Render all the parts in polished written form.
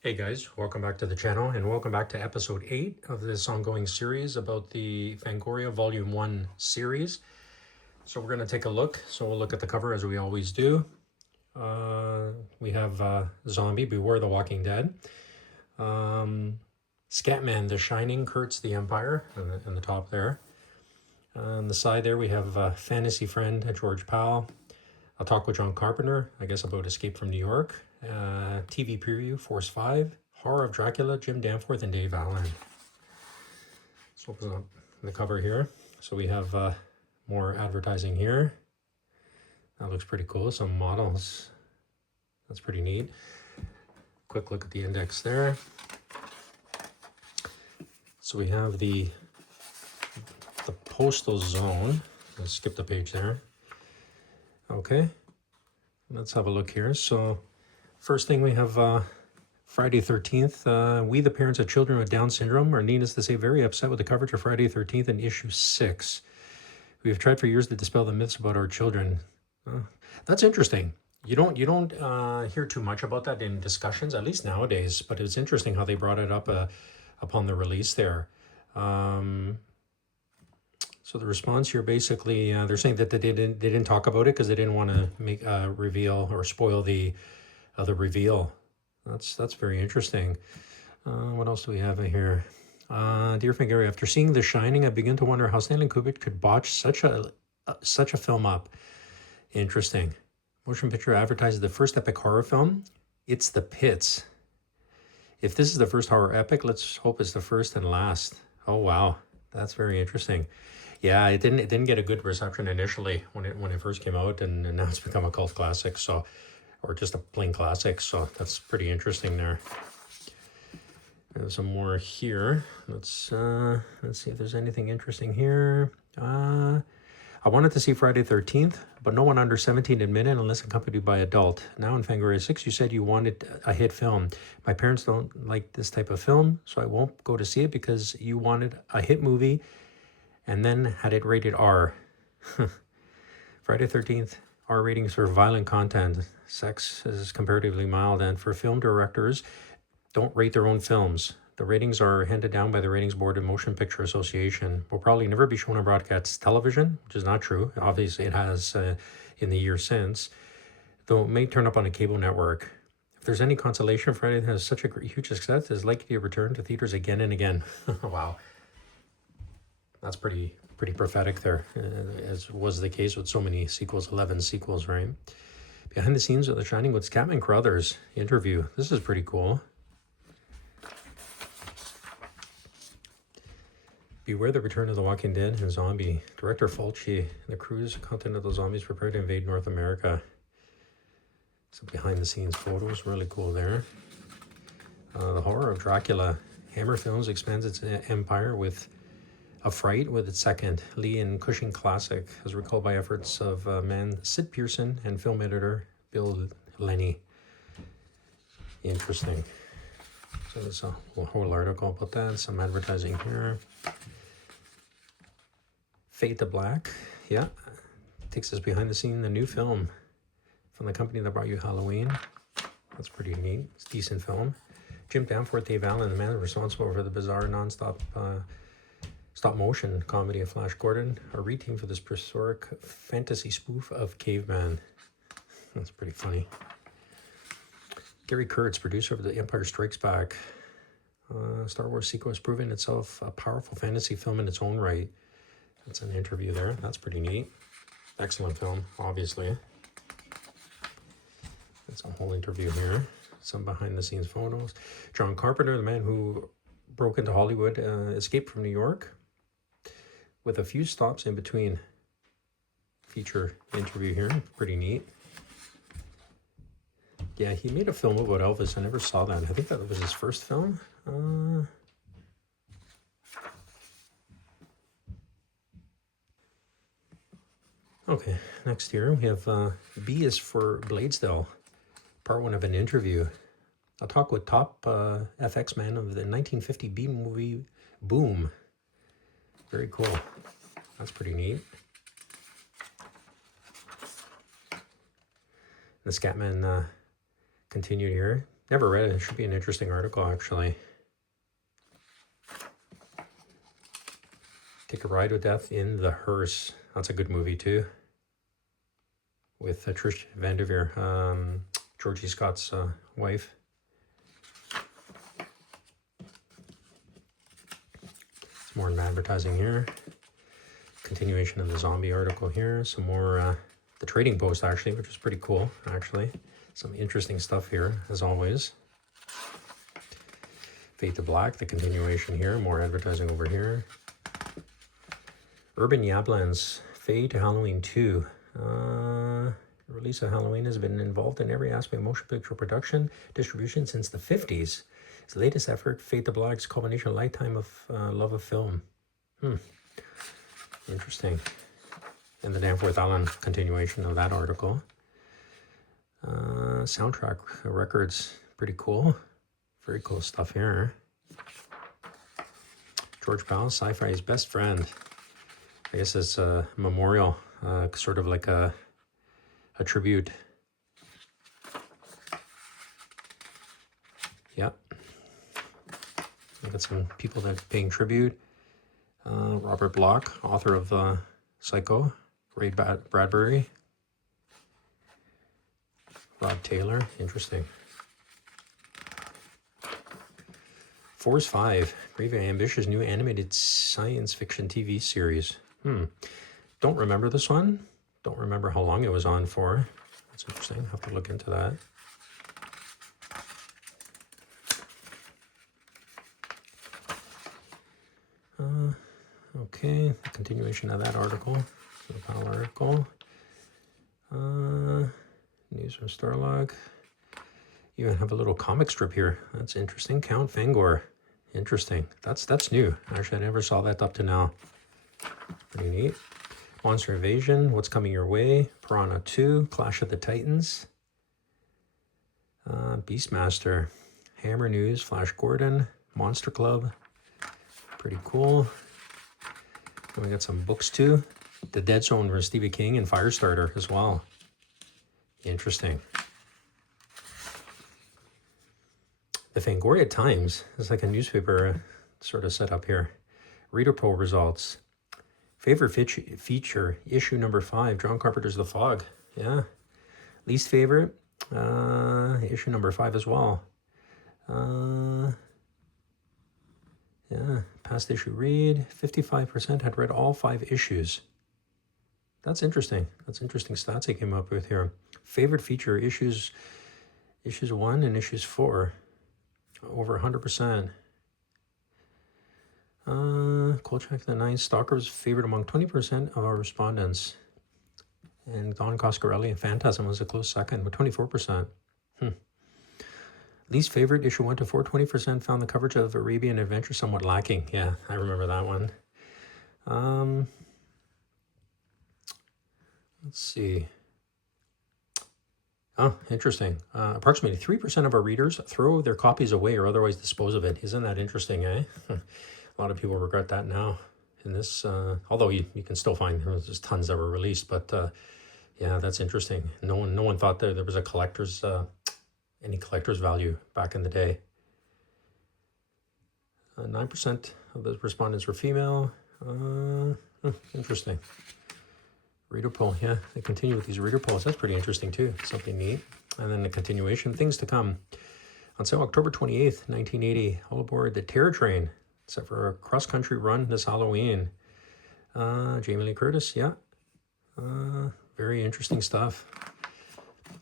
Hey guys, welcome back to the channel and welcome back to episode 8 of this ongoing series about the Fangoria Volume 1 series. So we're going to take a look. So we'll look at the cover as we always do. We have Zombie, Beware the Walking Dead. Scatman, The Shining, Kurtz the Empire, in the top there. On the side there we have Fantasy Friend, George Powell. I'll talk with John Carpenter, I guess about Escape from New York. TV preview, Force 5. Horror of Dracula, Jim Danforth and Dave Allen. Let's open up the cover here. So we have more advertising here. That looks pretty cool. Some models. That's pretty neat. Quick look at the index there. So we have the postal zone. Let's skip the page there. Okay, let's have a look here. So first thing we have Friday 13th. We, the parents of children with Down syndrome, are needless to say very upset with the coverage of Friday 13th in issue 6. We have tried for years to dispel the myths about our children. That's interesting. You don't hear too much about that in discussions, at least nowadays, but it's interesting how they brought it up upon the release there. So the response here, basically, they're saying that they didn't talk about it because they didn't want to make reveal or spoil the reveal. That's very interesting. What else do we have in here? Dear Fangoria, after seeing The Shining, I begin to wonder how Stanley Kubrick could botch such a film up. Interesting. Motion Picture advertises the first epic horror film. It's The Pits. If this is the first horror epic, let's hope it's the first and last. Oh wow, that's very interesting. Yeah, it didn't get a good reception initially when it first came out, and now it's become a cult classic. So, or just a plain classic. So that's pretty interesting there. There's some more here. Let's see if there's anything interesting here. I wanted to see Friday 13th, but no one under 17 admitted unless accompanied by adult. Now in Fangoria 6, you said you wanted a hit film. My parents don't like this type of film, so I won't go to see it because you wanted a hit movie and then had it rated R. Friday 13th, R ratings for violent content. Sex is comparatively mild, and for film directors, don't rate their own films. The ratings are handed down by the Ratings Board and Motion Picture Association. Will probably never be shown on broadcast television, which is not true. Obviously, it has in the years since, though it may turn up on a cable network. If there's any consolation, Friday has such a huge success, is likely to return to theaters again and again. Wow. That's pretty prophetic there, as was the case with so many sequels, 11 sequels, right? Behind the scenes of The Shining with Scatman Crothers interview. This is pretty cool. Beware the return of the Walking Dead and Zombie. Director Fulci and the crew's continental zombies prepare to invade North America. Some behind the scenes photos, really cool there. The Horror of Dracula. Hammer Films expands its empire with A Fright with its second Lee and Cushing classic, as recalled by efforts of man Sid Pearson and film editor Bill Lenny. Interesting. So there's a whole article about that, some advertising here. Fade to Black, yeah, takes us behind the scene, the new film from the company that brought you Halloween. That's pretty neat. It's a decent film. Jim Danforth, Dave Allen, the man responsible for the bizarre non-stop stop motion comedy of Flash Gordon, are reteamed for this prehistoric fantasy spoof of Caveman. That's pretty funny. Gary Kurtz, producer of The Empire Strikes Back. Star Wars sequel has proven itself a powerful fantasy film in its own right. That's an interview there. That's pretty neat. Excellent film, obviously. That's a whole interview here. Some behind the scenes photos. John Carpenter, the man who broke into Hollywood, escaped from New York with a few stops in between. Feature interview here. Pretty neat. Yeah, he made a film about Elvis. I never saw that. I think that was his first film. Okay, next here we have B is for Bladesdell, part 1 of an interview. I'll talk with top FX man of the 1950 B movie Boom. Very cool. That's pretty neat. The Scatman continued here. Never read it. It should be an interesting article, actually. Take a Ride with Death in the Hearse. That's a good movie, too. With Trish Vanderveer, Georgie Scott's wife. Some more advertising here. Continuation of the zombie article here. Some more, the Trading Post, actually, which is pretty cool, actually. Some interesting stuff here, as always. Fade to Black, the continuation here. More advertising over here. Urban Yablans, Fade to Halloween 2. Release of Halloween has been involved in every aspect of motion picture production, distribution since the 50s. His latest effort, Fade to Black's culmination, lifetime of love of film. Interesting. And the Danforth Island continuation of that article. Soundtrack records, pretty cool. Very cool stuff here. George Powell, Sci-Fi's best friend. I guess it's a memorial, sort of like a tribute. Yep. I got some people that are paying tribute. Robert Bloch, author of Psycho. Ray Bradbury. Rod Taylor, interesting. Force 5, very ambitious new animated science fiction TV series. Don't remember this one. Don't remember how long it was on for. That's interesting. I'll have to look into that. Okay, the continuation of that article. The Powell article. News from Starlog. You even have a little comic strip here. That's interesting. Count Fangor. Interesting. That's new. Actually, I never saw that up to now. Pretty neat. Monster Invasion. What's Coming Your Way? Piranha 2. Clash of the Titans. Beastmaster. Hammer News. Flash Gordon. Monster Club. Pretty cool. And we got some books too. The Dead Zone for Stephen King and Firestarter as well. Interesting. The Fangoria Times is like a newspaper sort of set up here. Reader poll results. Favorite feature, issue number 5, John Carpenter's The Fog. Yeah. Least favorite, issue number 5 as well. Yeah, past issue read. 55% had read all 5 issues. That's interesting. That's interesting stats they came up with here. Favorite feature, issues 1 and issues 4. Over 100%. Kolchak the 9, Stalker's favorite among 20% of our respondents. And Don Coscarelli and Phantasm was a close second with 24%. Least favorite, issue 1 to 4, 20% found the coverage of Arabian Adventure somewhat lacking. Yeah, I remember that one. Let's see. Oh, interesting. Approximately 3% of our readers throw their copies away or otherwise dispose of it. Isn't that interesting, eh? A lot of people regret that now in this, although you can still find there's tons that were released, but yeah, that's interesting. No one thought there was a collector's, any collector's value back in the day. 9% of the respondents were female. Interesting. Reader poll, yeah, they continue with these reader polls. That's pretty interesting too, something neat. And then the continuation, things to come. On sale October 28th, 1980, all aboard the Terror Train, except for a cross-country run this Halloween. Jamie Lee Curtis, yeah. Very interesting stuff.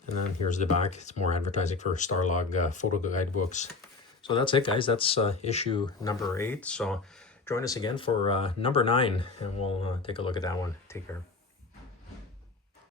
And then here's the back. It's more advertising for Starlog photo guidebooks. So that's it, guys. That's issue number 8. So join us again for number 9, and we'll take a look at that one. Take care.